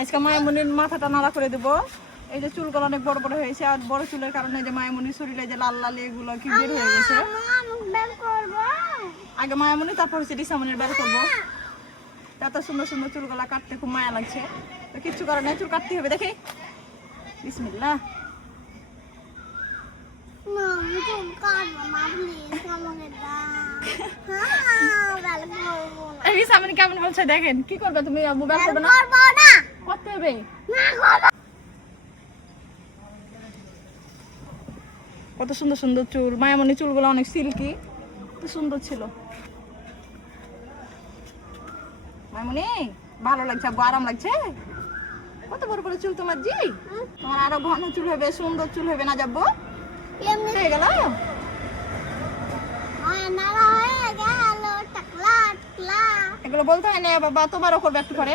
আজকে মায়ামনির মাথাটা নাড়া করে দেবো। এই যে চুলগুলো অনেক বড় বড় হয়েছে, আর বড় চুলের কারণে যে মায়ামনির শরীরে যে লাল লাল এগুলো কি বের হয়ে গেছে। আগে মায়ামনি, তারপর হচ্ছে রিসামনির বের করবো। এত সুন্দর সুন্দর চুলগুলা কাটতে খুব মায়া লাগছে, তো কিচ্ছু করার নাই, চুল কাটতে হবে। দেখি, বিসমিল্লাহ। রিসামনি কেমন বলছে দেখেন। কি করবে তুমি? আম্মু বের করবে না? করতে হবে। কত সুন্দর সুন্দর চুল, মায়ামনির চুলগুলো অনেক সিল্কি, খুব সুন্দর ছিল। মায়ামনি ভালো লাগছে, আরাম লাগছে। কত বড় বড় চুল তোমার জি। তোমার আরো ঘন চুল হবে, সুন্দর চুল হবে না যাবো হয়ে গেল। এগুলো বলতে হয় না বাবা, তোমারও করবে একটু করে।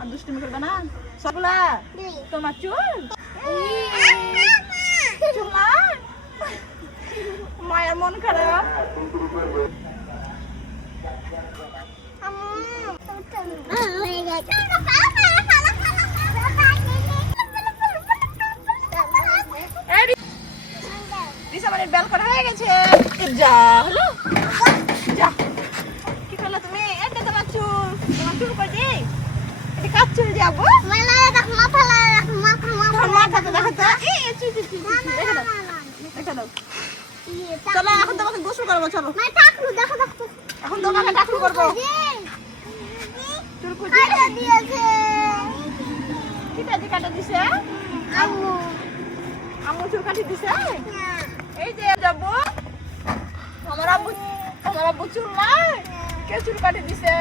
আর দুষ্টুমি করবে না সবগুলা। তোমার চুল মায়ের মন খারাপ। রিসামনির বেল করা হয়ে গেছে। যা হলো, যা। কি করলে তুমি? এটা তোমার চুল, তোমার চুল কই? এটা কাজ চুল যাবো। মাথাটা দেখো তো। দেখা দাও। চলো এখন তোমাকে গোসল করবো। চলো এখন তোমাকে টাকলু করবো। চুল কুচি কাটা দিছে আম্মু। আম্মু চুল কাটি দিছে। এই যে যাবো আমার আব্বু চুল নাই, কে চুল কাটি দিছে?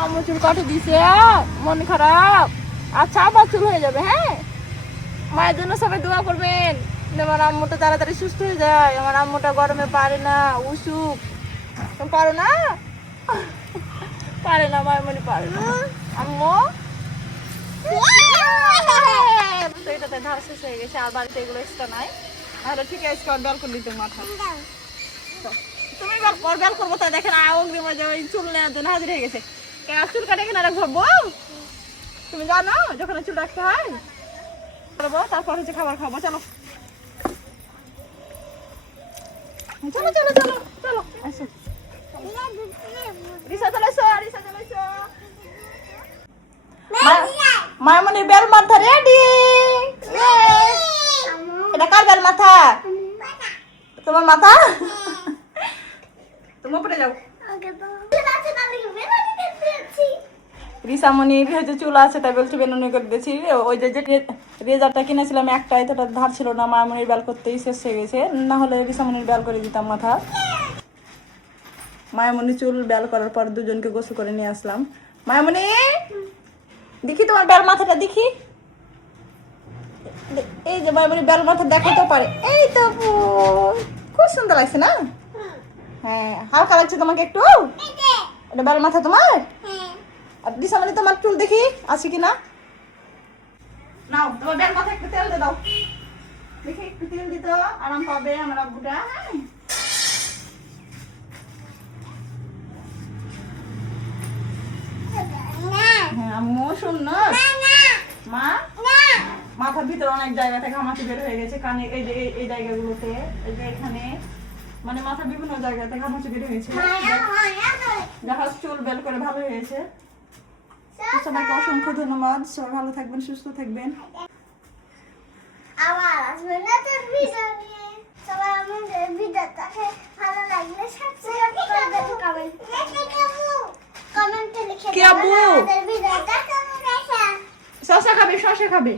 আম্মু চুল কাটি দিছে। মন খারাপ। আচ্ছা আবার চুল হয়ে যাবে। হ্যাঁ, মায়ের জন্য সবাই দোয়া করবেন, আমার আম্মুটা তাড়াতাড়ি সুস্থ হয়ে যায়। আমার আম্মুটা গরমে পারে না, উসুক। তুমি পারো না? পারে না, মায়ামনি পারে না। আম্মু তো এটাতে ধার শেষ হয়ে গেছে, আর বাড়িতে এগুলো এক্সট্রা নাই। তাহলে ঠিক আছে, বেল করে দিতে মাথা। তুমি বেল করবো তাই দেখেন অগ্রিম চুল নেওয়ার জন্য হাজির হয়ে গেছে। চুল কাটে কিনা রাখবো? তুমি জানো যখন চুল রাখতে হয় করবো, তারপর হচ্ছে খাবার খাবো। চলো চলো চলো চলো চলো আসো। রিসা চলে এসো, রিসা চলে এসো। মায়ামনির বেল মাথা রেডি। এটা কার বেল মাথা? তোমার মাথা। তুমি উপরে যাও। রিসামনির হয়তো চুল আছে তাই বলছি বেনুনি করে দিয়েছি। ওই যে রেজারটা কিনেছিলাম একটা, এতটা ধার ছিল না, মায়ামনির বেল করতেই শেষ হয়ে গেছে। না হলে রিসামনির বেল করে দিতাম মাথা। মায়ামনির চুল বেল করার পর দুজনকে গোসল করে নিয়ে আসলাম। মায়ামনি দেখি তোমার বেল মাথাটা দেখি। এই যে মায়ামনির বেল মাথা দেখাতে পারে। এই তো খুব সুন্দর লাগছে না? হ্যাঁ, হালকা লাগছে তোমাকে একটু? এটা বেল মাথা তোমার? আর রিসামনি তোমার চুল দেখি আছে কিনা। নাও তোমার বেল মাথা একটু তেল দিয়ে দাও দেখি, একটু তেল দিত আরাম পাবে আমার আব্বুটা। হ্যাঁ আম্মু শোন না মা, মাথার ভিতরে অনেক জায়গা থেকে ঘামাচি বের হয়ে গেছে। কানে এই যে এই জায়গাগুলোতে, এই যে এখানে, মানে মাথার বিভিন্ন জায়গা থেকে ঘামাচি বের হয়েছে। দেখা চুল বেল করে ভালো হয়েছে। সবাইকে অসংখ্য ধন্যবাদ। সবাই ভালো থাকবেন, সুস্থ থাকবেন। আবার আসবেন নতুন ভিডিও নিয়ে। সবাই আমাদের ভিডিওটাকে ভালো লাগলে সাবস্ক্রাইব করবেন, কমেন্টে লিখে কি আব্বু? আমাদের ভিডিওটা কেমন হয়েছে। শসা খাবে, শসা খাবে।